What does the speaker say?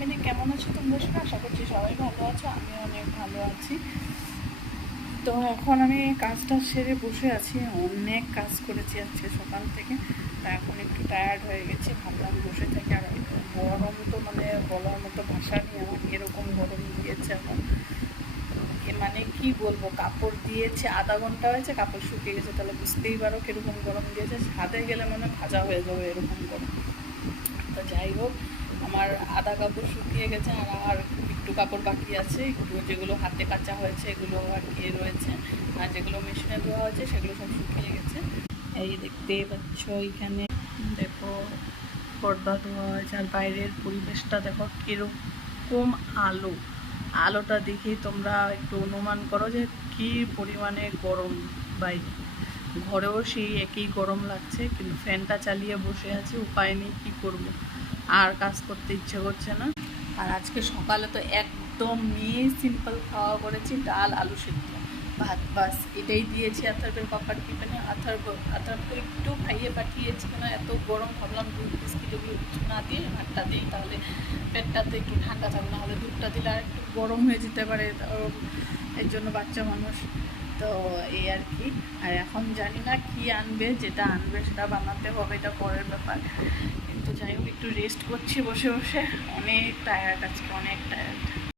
Family কেমন আছো তোমরা সবাই? আশা করছি সবাই ভালো আছো, আমি অনেক ভালো আছি। তো এখন আমি কাজটা সেরে বসে আছি, অনেক কাজ করেছি আজকে সকাল থেকে। তা এখন একটু টায়ার্ড হয়ে গেছি, ভাবলাম বসে থাকি। আর গরম তো মানে বলার মতো ভাষা নেই আমার, এরকম গরম দিয়েছে এখন। মানে কি বলবো, কাপড় দিয়েছে আধা ঘন্টা হয়েছে, কাপড় শুকিয়ে গেছে, তাহলে বুঝতেই পারো কীরকম গরম দিয়েছে। ছাদে গেলে মনে হয় ভাজা হয়ে যাবে এরকম গরম। তো যাই হোক, আমার আধা কাপড় শুকিয়ে গেছে, আর একটু কাপড় বাকি আছে, একটু যেগুলো হাতে কাচা হয়েছে এগুলো আর কি রয়েছে, আর যেগুলো মেশিনে ধোয়া হয়েছে সেগুলো সব শুকিয়ে গেছে। এই দেখতেই পাচ্ছ এখানে, দেখো পর্দা ধোয়া হয়েছে। আর বাইরের পরিবেশটা দেখো কীরকম আলো, আলোটা দেখেই তোমরা একটু অনুমান করো যে কী পরিমাণে গরম বাইরে। ঘরেও সেই একই গরম লাগছে, কিন্তু ফ্যানটা চালিয়ে বসে আছি, উপায় নেই, কী করব, আর কাজ করতে ইচ্ছে করছে না। আর আজকে সকালে তো একদম সিম্পল খাওয়া করেছি, ডাল আলু সিদ্ধ ভাত, বাস এটাই দিয়েছি আথার্বের পাপার টিফিনে। আথার্ব একটু খাইয়ে পাঠিয়েছি, কেন এত গরম, ভাবলাম দুধ বিস্কিট এগুলো কিছু না দিয়ে ভাতটা দিই, তাহলে পেটটাতে একটু ঠান্ডা থাকবে, না হলে দুধটা দিলে আর একটু গরম হয়ে যেতে পারে, এর জন্য বাচ্চা মানুষ তো এই আর কি। আর এখন জানি না কি আনবে, যেটা আনবে সেটা বানাতে হবে, এটা পরের ব্যাপার। কিন্তু যাই হোক, একটু রেস্ট করছি বসে বসে, অনেক টায়ার্ড আজকে, অনেক টায়ার্ড।